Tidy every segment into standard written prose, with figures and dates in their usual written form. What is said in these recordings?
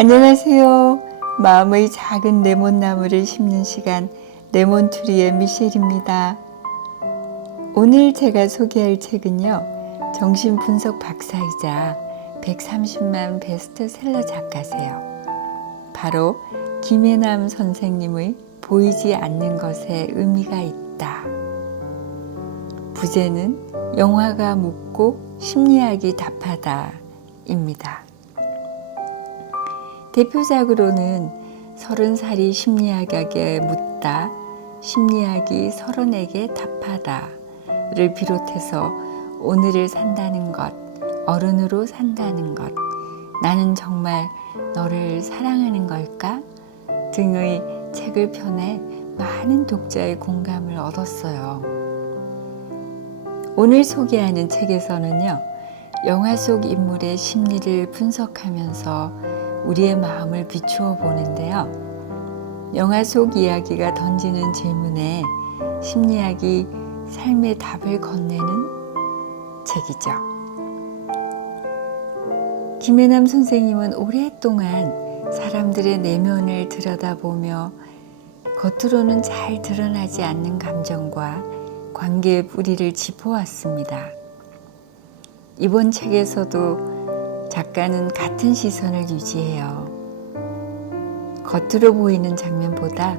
안녕하세요. 마음의 작은 레몬나무를 심는 시간, 레몬트리의 미셸입니다. 오늘 제가 소개할 책은요, 정신분석 박사이자 130만 베스트셀러 작가세요. 바로 김혜남 선생님의 보이지 않는 것에 의미가 있다. 부제는 영화가 묻고 심리학이 답하다 입니다. 대표작으로는 30살이 심리학에게 묻다, 심리학이 30에게 답하다를 비롯해서 오늘을 산다는 것, 어른으로 산다는 것, 나는 정말 너를 사랑하는 걸까? 등의 책을 펴내 많은 독자의 공감을 얻었어요. 오늘 소개하는 책에서는요, 영화 속 인물의 심리를 분석하면서 우리의 마음을 비추어 보는데요. 영화 속 이야기가 던지는 질문에 심리학이 삶의 답을 건네는 책이죠. 김혜남 선생님은 오랫동안 사람들의 내면을 들여다보며 겉으로는 잘 드러나지 않는 감정과 관계의 뿌리를 짚어왔습니다. 이번 책에서도 작가는 같은 시선을 유지해요. 겉으로 보이는 장면보다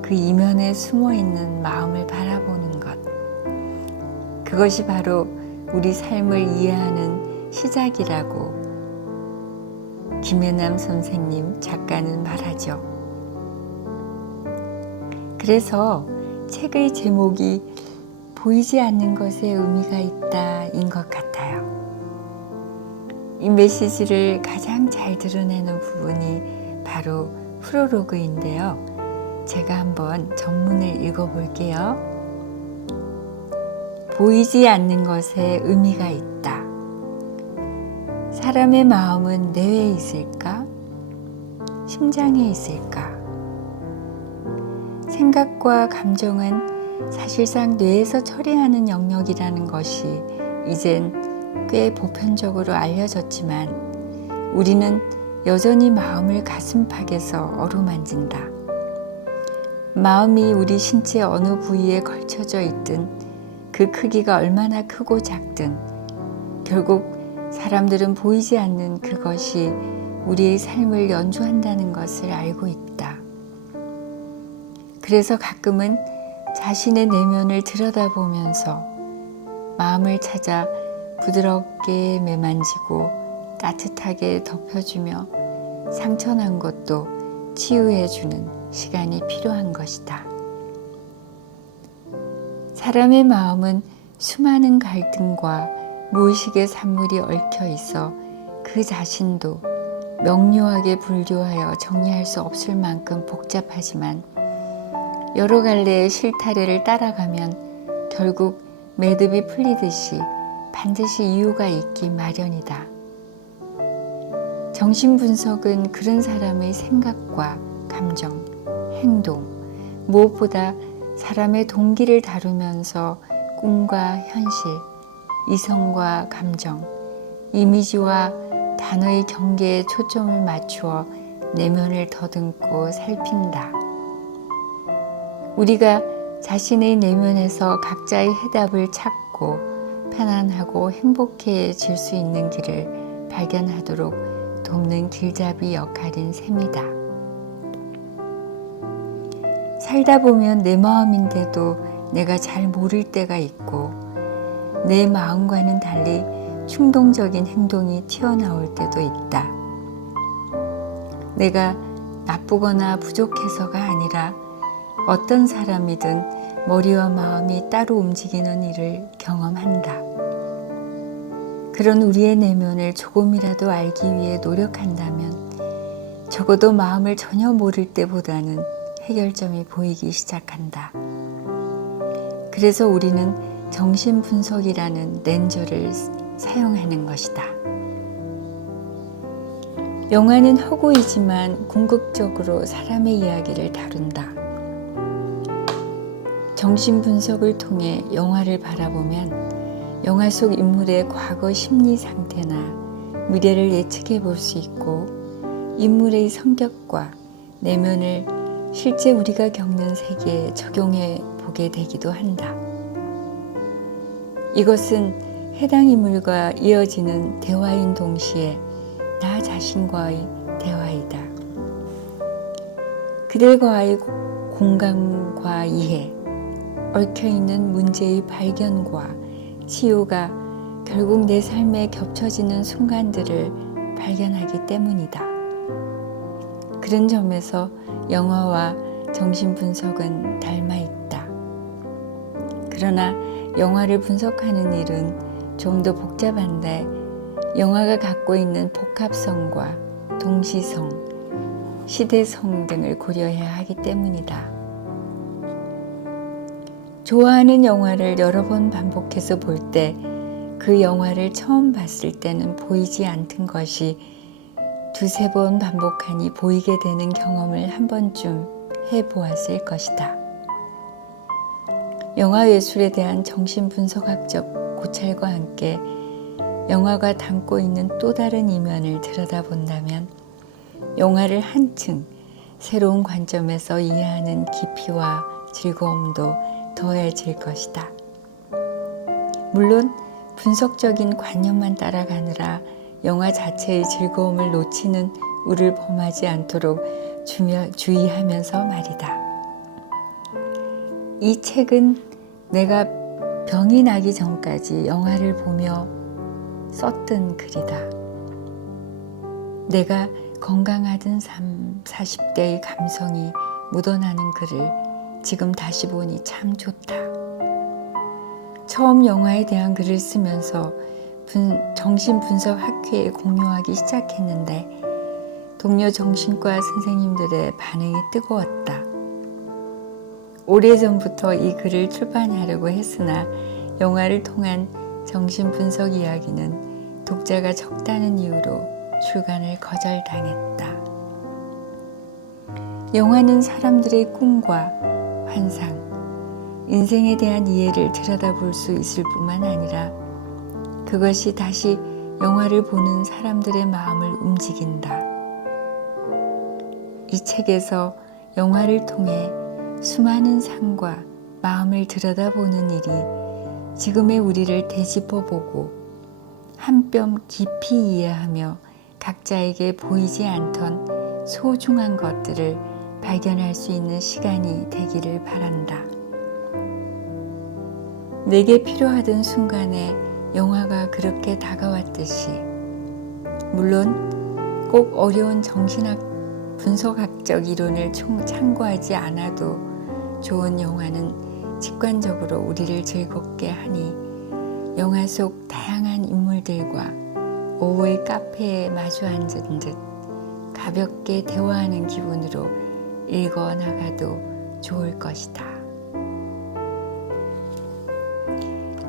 그 이면에 숨어있는 마음을 바라보는 것. 그것이 바로 우리 삶을 이해하는 시작이라고 김혜남 선생님 작가는 말하죠. 그래서 책의 제목이 보이지 않는 것에 의미가 있다인 것 같아요. 이 메시지를 가장 잘 드러내는 부분이 바로 프롤로그인데요. 제가 한번 전문을 읽어볼게요. 보이지 않는 것에 의미가 있다. 사람의 마음은 뇌에 있을까? 심장에 있을까? 생각과 감정은 사실상 뇌에서 처리하는 영역이라는 것이 이젠 꽤 보편적으로 알려졌지만 우리는 여전히 마음을 가슴팍에서 어루만진다. 마음이 우리 신체 어느 부위에 걸쳐져 있든 그 크기가 얼마나 크고 작든 결국 사람들은 보이지 않는 그것이 우리의 삶을 연주한다는 것을 알고 있다. 그래서 가끔은 자신의 내면을 들여다보면서 마음을 찾아 부드럽게 매만지고 따뜻하게 덮여주며 상처난 것도 치유해주는 시간이 필요한 것이다. 사람의 마음은 수많은 갈등과 무의식의 산물이 얽혀 있어 그 자신도 명료하게 분류하여 정리할 수 없을 만큼 복잡하지만 여러 갈래의 실타래를 따라가면 결국 매듭이 풀리듯이 반드시 이유가 있기 마련이다. 정신분석은 그런 사람의 생각과 감정, 행동, 무엇보다 사람의 동기를 다루면서 꿈과 현실, 이성과 감정, 이미지와 단어의 경계에 초점을 맞추어 내면을 더듬고 살핀다. 우리가 자신의 내면에서 각자의 해답을 찾고 편안하고 행복해질 수 있는 길을 발견하도록 돕는 길잡이 역할인 셈이다. 살다 보면 내 마음인데도 내가 잘 모를 때가 있고 내 마음과는 달리 충동적인 행동이 튀어나올 때도 있다. 내가 나쁘거나 부족해서가 아니라 어떤 사람이든 머리와 마음이 따로 움직이는 일을 경험한다. 그런 우리의 내면을 조금이라도 알기 위해 노력한다면 적어도 마음을 전혀 모를 때보다는 해결점이 보이기 시작한다. 그래서 우리는 정신분석이라는 렌즈를 사용하는 것이다. 영화는 허구이지만 궁극적으로 사람의 이야기를 다룬다. 정신분석을 통해 영화를 바라보면 영화 속 인물의 과거 심리 상태나 미래를 예측해 볼 수 있고 인물의 성격과 내면을 실제 우리가 겪는 세계에 적용해 보게 되기도 한다. 이것은 해당 인물과 이어지는 대화인 동시에 나 자신과의 대화이다. 그들과의 공감과 이해, 얽혀있는 문제의 발견과 치유가 결국 내 삶에 겹쳐지는 순간들을 발견하기 때문이다. 그런 점에서 영화와 정신분석은 닮아있다. 그러나 영화를 분석하는 일은 좀 더 복잡한데 영화가 갖고 있는 복합성과 동시성, 시대성 등을 고려해야 하기 때문이다. 좋아하는 영화를 여러 번 반복해서 볼 때 그 영화를 처음 봤을 때는 보이지 않던 것이 두세 번 반복하니 보이게 되는 경험을 한 번쯤 해보았을 것이다. 영화 예술에 대한 정신분석학적 고찰과 함께 영화가 담고 있는 또 다른 이면을 들여다본다면 영화를 한층 새로운 관점에서 이해하는 깊이와 즐거움도 더해질 것이다. 물론 분석적인 관념만 따라가느라 영화 자체의 즐거움을 놓치는 우를 범하지 않도록 주의하면서 말이다. 이 책은 내가 병이 나기 전까지 영화를 보며 썼던 글이다. 내가 건강하던 40대의 감성이 묻어나는 글을 지금 다시 보니 참 좋다. 처음 영화에 대한 글을 쓰면서 정신분석학회에 공유하기 시작했는데 동료 정신과 선생님들의 반응이 뜨거웠다. 오래전부터 이 글을 출판하려고 했으나 영화를 통한 정신분석 이야기는 독자가 적다는 이유로 출간을 거절당했다. 영화는 사람들의 꿈과 환상, 인생에 대한 이해를 들여다볼 수 있을 뿐만 아니라 그것이 다시 영화를 보는 사람들의 마음을 움직인다. 이 책에서 영화를 통해 수많은 삶과 마음을 들여다보는 일이 지금의 우리를 되짚어보고 한 뼘 깊이 이해하며 각자에게 보이지 않던 소중한 것들을 발견할 수 있는 시간이 되기를 바란다. 내게 필요하던 순간에 영화가 그렇게 다가왔듯이 물론 꼭 어려운 분석학적 이론을 참고하지 않아도 좋은 영화는 직관적으로 우리를 즐겁게 하니 영화 속 다양한 인물들과 오후의 카페에 마주 앉은 듯 가볍게 대화하는 기분으로 읽어나가도 좋을 것이다.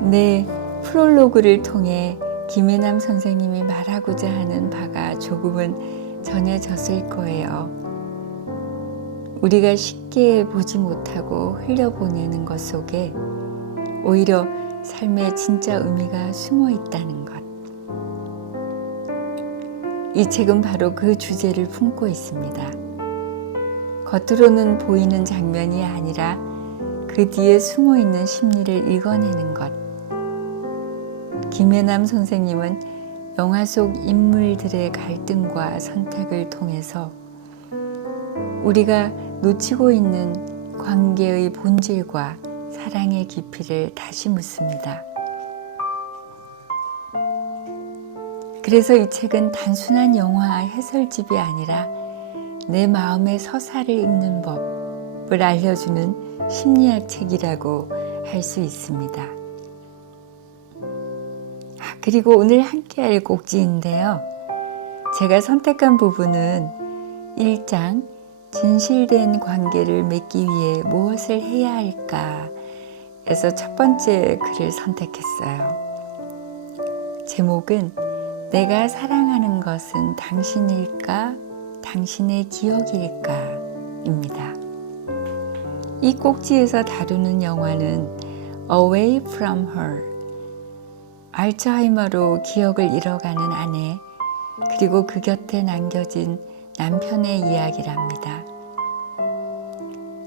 네, 프롤로그를 통해 김혜남 선생님이 말하고자 하는 바가 조금은 전해졌을 거예요. 우리가 쉽게 보지 못하고 흘려보내는 것 속에 오히려 삶의 진짜 의미가 숨어 있다는 것. 이 책은 바로 그 주제를 품고 있습니다. 겉으로는 보이는 장면이 아니라 그 뒤에 숨어 있는 심리를 읽어내는 것. 김혜남 선생님은 영화 속 인물들의 갈등과 선택을 통해서 우리가 놓치고 있는 관계의 본질과 사랑의 깊이를 다시 묻습니다. 그래서 이 책은 단순한 영화 해설집이 아니라 내 마음의 서사를 읽는 법을 알려주는 심리학 책이라고 할 수 있습니다. 그리고 오늘 함께할 꼭지인데요. 제가 선택한 부분은 1장 진실된 관계를 맺기 위해 무엇을 해야 할까 에서 첫 번째 글을 선택했어요. 제목은 내가 사랑하는 것은 당신일까? 당신의 기억일까? 입니다. 이 꼭지에서 다루는 영화는 Away from Her, 알츠하이머로 기억을 잃어가는 아내, 그리고 그 곁에 남겨진 남편의 이야기랍니다.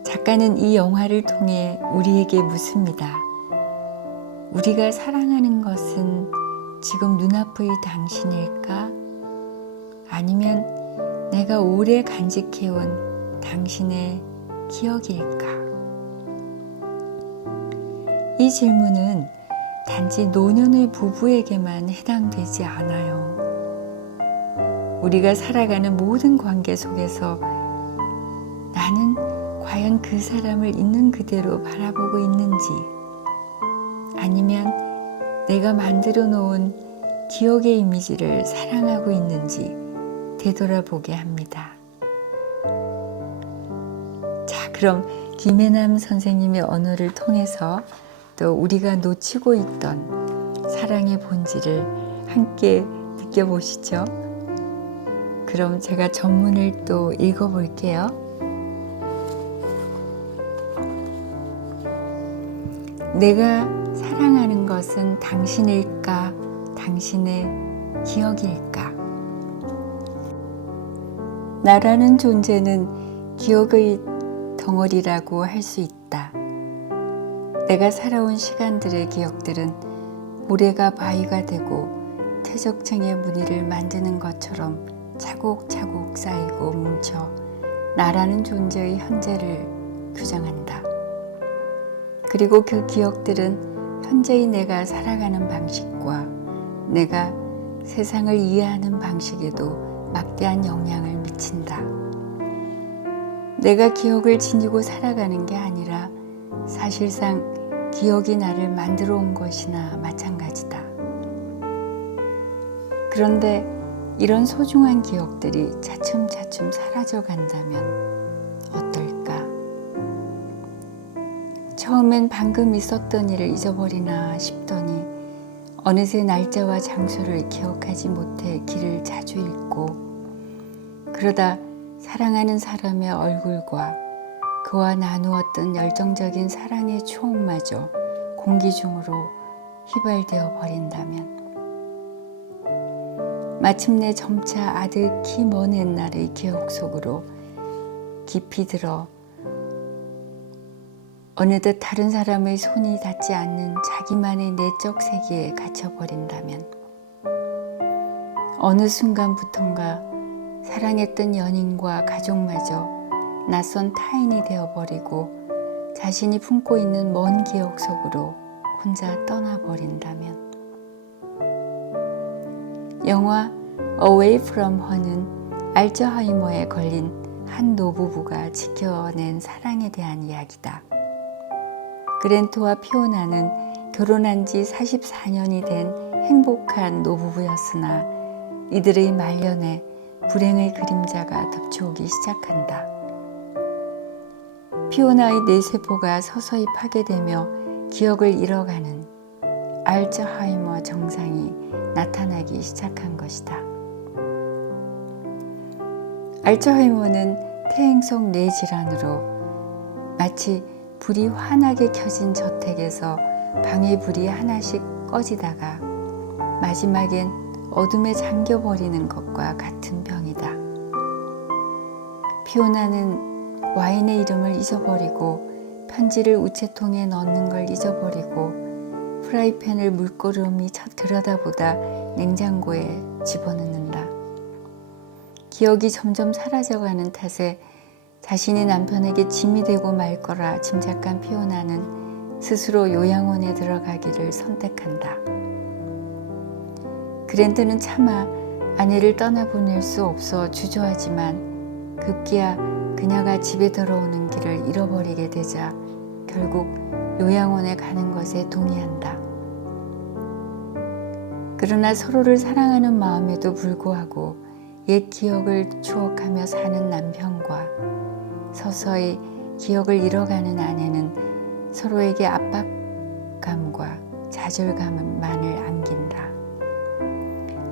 작가는 이 영화를 통해 우리에게 묻습니다. 우리가 사랑하는 것은 지금 눈앞의 당신일까? 아니면 내가 오래 간직해온 당신의 기억일까? 이 질문은 단지 노년의 부부에게만 해당되지 않아요. 우리가 살아가는 모든 관계 속에서 나는 과연 그 사람을 있는 그대로 바라보고 있는지, 아니면 내가 만들어 놓은 기억의 이미지를 사랑하고 있는지 되돌아보게 합니다. 자, 그럼 김혜남 선생님의 언어를 통해서 또 우리가 놓치고 있던 사랑의 본질을 함께 느껴보시죠. 그럼 제가 전문을 또 읽어볼게요. 내가 사랑하는 것은 당신일까, 당신의 기억일까? 나라는 존재는 기억의 덩어리라고 할 수 있다. 내가 살아온 시간들의 기억들은 모래가 바위가 되고 퇴적층의 무늬를 만드는 것처럼 차곡차곡 쌓이고 뭉쳐 나라는 존재의 현재를 규정한다. 그리고 그 기억들은 현재의 내가 살아가는 방식과 내가 세상을 이해하는 방식에도 막대한 영향을 미친다. 내가 기억을 지니고 살아가는 게 아니라 사실상 기억이 나를 만들어 온 것이나 마찬가지다. 그런데 이런 소중한 기억들이 차츰차츰 사라져 간다면 어떨까? 처음엔 방금 있었던 일을 잊어버리나 싶더니 어느새 날짜와 장소를 기억하지 못해 길을 자주 잃고, 그러다 사랑하는 사람의 얼굴과 그와 나누었던 열정적인 사랑의 추억마저 공기 중으로 휘발되어 버린다면, 마침내 점차 아득히 먼 옛날의 기억 속으로 깊이 들어 어느덧 다른 사람의 손이 닿지 않는 자기만의 내적 세계에 갇혀버린다면, 어느 순간부턴가 사랑했던 연인과 가족마저 낯선 타인이 되어버리고 자신이 품고 있는 먼 기억 속으로 혼자 떠나버린다면, 영화 Away From Her는 알츠하이머에 걸린 한 노부부가 지켜낸 사랑에 대한 이야기다. 그랜트와 피오나는 결혼한 지 44년이 된 행복한 노부부였으나 이들의 말년에 불행의 그림자가 덮쳐오기 시작한다. 피오나의 뇌세포가 서서히 파괴되며 기억을 잃어가는 알츠하이머 증상이 나타나기 시작한 것이다. 알츠하이머는 퇴행성 뇌질환으로 마치 불이 환하게 켜진 저택에서 방의 불이 하나씩 꺼지다가 마지막엔 어둠에 잠겨버리는 것과 같은 병이다. 피오나는 와인의 이름을 잊어버리고 편지를 우체통에 넣는 걸 잊어버리고 프라이팬을 물끄러미 들여다보다 냉장고에 집어넣는다. 기억이 점점 사라져가는 탓에 자신이 남편에게 짐이 되고 말 거라 짐작한 피오나는 스스로 요양원에 들어가기를 선택한다. 그랜트는 차마 아내를 떠나보낼 수 없어 주저하지만 급기야 그녀가 집에 들어오는 길을 잃어버리게 되자 결국 요양원에 가는 것에 동의한다. 그러나 서로를 사랑하는 마음에도 불구하고 옛 기억을 추억하며 사는 남편과 서서히 기억을 잃어가는 아내는 서로에게 압박감과 좌절감만을 안긴다.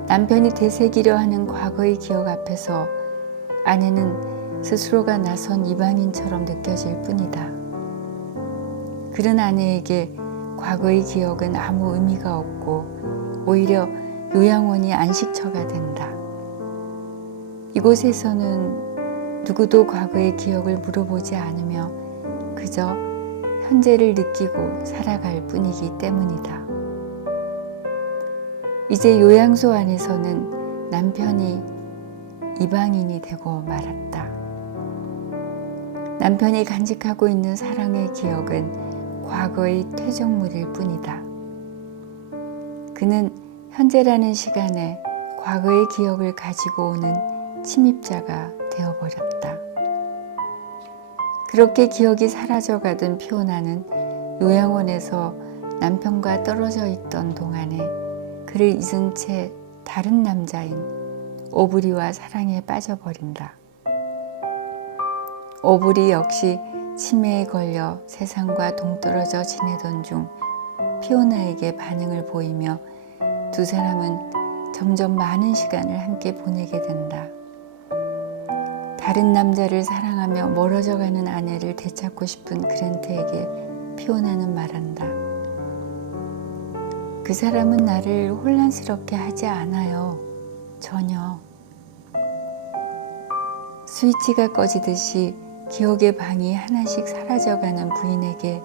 남편이 되새기려 하는 과거의 기억 앞에서 아내는 스스로가 나선 이방인처럼 느껴질 뿐이다. 그런 아내에게 과거의 기억은 아무 의미가 없고 오히려 요양원이 안식처가 된다. 이곳에서는 누구도 과거의 기억을 물어보지 않으며 그저 현재를 느끼고 살아갈 뿐이기 때문이다. 이제 요양소 안에서는 남편이 이방인이 되고 말았다. 남편이 간직하고 있는 사랑의 기억은 과거의 퇴적물일 뿐이다. 그는 현재라는 시간에 과거의 기억을 가지고 오는 침입자가 되어버렸다. 그렇게 기억이 사라져가던 피오나는 요양원에서 남편과 떨어져 있던 동안에 그를 잊은 채 다른 남자인 오브리와 사랑에 빠져버린다. 오브리 역시 치매에 걸려 세상과 동떨어져 지내던 중 피오나에게 반응을 보이며 두 사람은 점점 많은 시간을 함께 보내게 된다. 다른 남자를 사랑하며 멀어져가는 아내를 되찾고 싶은 그랜트에게 피오나는 말한다. 그 사람은 나를 혼란스럽게 하지 않아요. 전혀. 스위치가 꺼지듯이 기억의 방이 하나씩 사라져가는 부인에게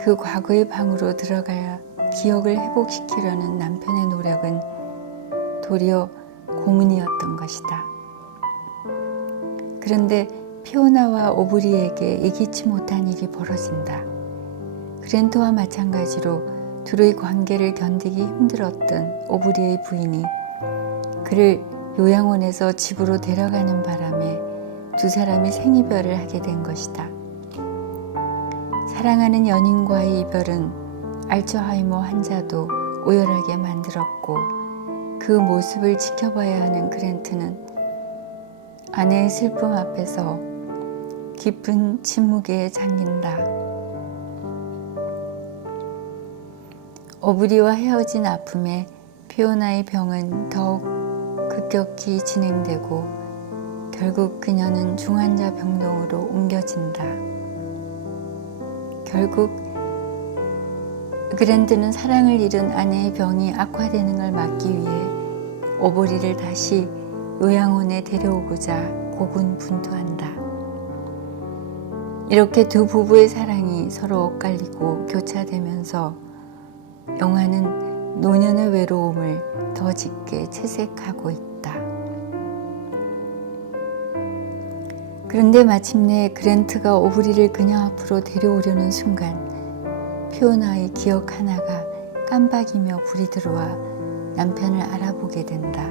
그 과거의 방으로 들어가야 기억을 회복시키려는 남편의 노력은 도리어 고문이었던 것이다. 그런데 피오나와 오브리에게 예기치 못한 일이 벌어진다. 그랜트와 마찬가지로 둘의 관계를 견디기 힘들었던 오브리의 부인이 그를 요양원에서 집으로 데려가는 바람에 두 사람이 생이별을 하게 된 것이다. 사랑하는 연인과의 이별은 알츠하이머 환자도 오열하게 만들었고 그 모습을 지켜봐야 하는 그랜트는 아내의 슬픔 앞에서 깊은 침묵에 잠긴다. 오브리와 헤어진 아픔에 피오나의 병은 더욱 급격히 진행되고 결국 그녀는 중환자 병동으로 옮겨진다. 결국 그랜트는 사랑을 잃은 아내의 병이 악화되는 걸 막기 위해 오브리를 다시 요양원에 데려오고자 고군분투한다. 이렇게 두 부부의 사랑이 서로 엇갈리고 교차되면서 영화는 노년의 외로움을 더 짙게 채색하고 있다. 그런데 마침내 그랜트가 오브리를 그녀 앞으로 데려오려는 순간 피오나의 기억 하나가 깜박이며 불이 들어와 남편을 알아보게 된다.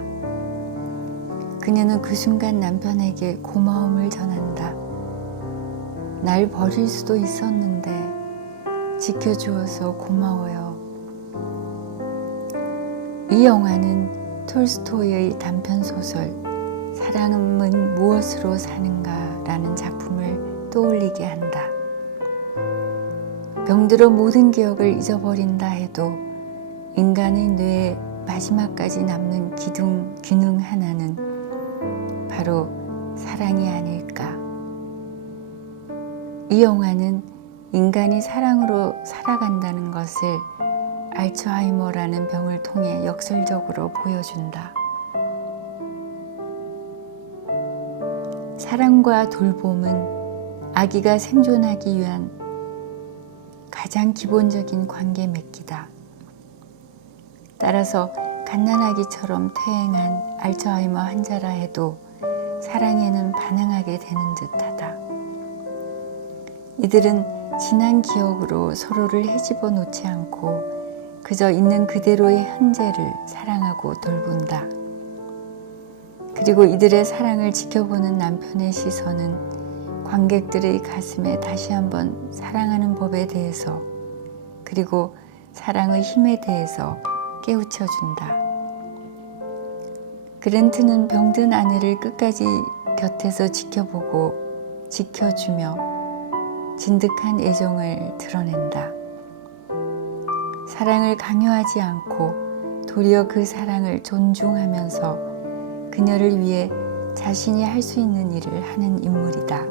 그녀는 그 순간 남편에게 고마움을 전한다. 날 버릴 수도 있었는데 지켜주어서 고마워요. 이 영화는 톨스토이의 단편소설 사랑은 무엇으로 사는가 라는 작품을 떠올리게 한다. 병들어 모든 기억을 잊어버린다 해도 인간의 뇌에 마지막까지 남는 기능 하나는 바로 사랑이 아닐까. 이 영화는 인간이 사랑으로 살아간다는 것을 알츠하이머라는 병을 통해 역설적으로 보여준다. 사랑과 돌봄은 아기가 생존하기 위한 가장 기본적인 관계 맺기다. 따라서 갓난아기처럼 퇴행한 알츠하이머 환자라 해도 사랑에는 반응하게 되는 듯하다. 이들은 지난 기억으로 서로를 헤집어 놓지 않고 그저 있는 그대로의 현재를 사랑하고 돌본다. 그리고 이들의 사랑을 지켜보는 남편의 시선은 관객들의 가슴에 다시 한번 사랑하는 법에 대해서 그리고 사랑의 힘에 대해서 깨우쳐준다. 그랜트는 병든 아내를 끝까지 곁에서 지켜보고 지켜주며 진득한 애정을 드러낸다. 사랑을 강요하지 않고 도리어 그 사랑을 존중하면서 그녀를 위해 자신이 할 수 있는 일을 하는 인물이다.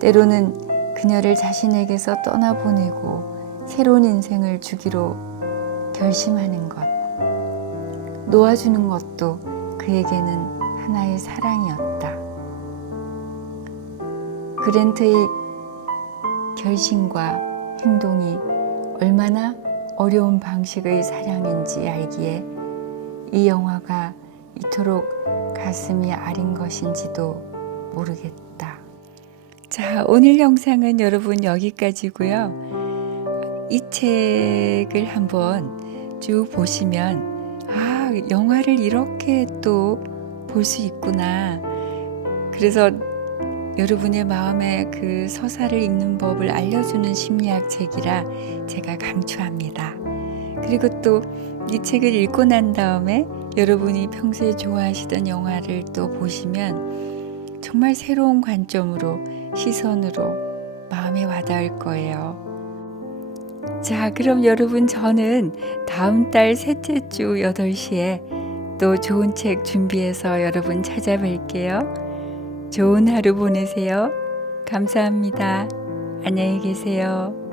때로는 그녀를 자신에게서 떠나보내고 새로운 인생을 주기로 결심하는 것, 놓아주는 것도 그에게는 하나의 사랑이었다. 그랜트의 결심과 행동이 얼마나 어려운 방식의 사랑인지 알기에 이 영화가 이토록 가슴이 아린 것인지도 모르겠다. 자, 오늘 영상은 여러분 여기까지고요. 이 책을 한번 쭉 보시면 영화를 이렇게 또 볼 수 있구나. 그래서 여러분의 마음에 그 서사를 읽는 법을 알려주는 심리학 책이라 제가 강추합니다. 그리고 또 이 책을 읽고 난 다음에 여러분이 평소에 좋아하시던 영화를 또 보시면 정말 새로운 관점으로, 시선으로 마음에 와닿을 거예요. 자, 그럼 여러분 저는 다음 달 셋째 주 8시에 또 좋은 책 준비해서 여러분 찾아뵐게요. 좋은 하루 보내세요. 감사합니다. 안녕히 계세요.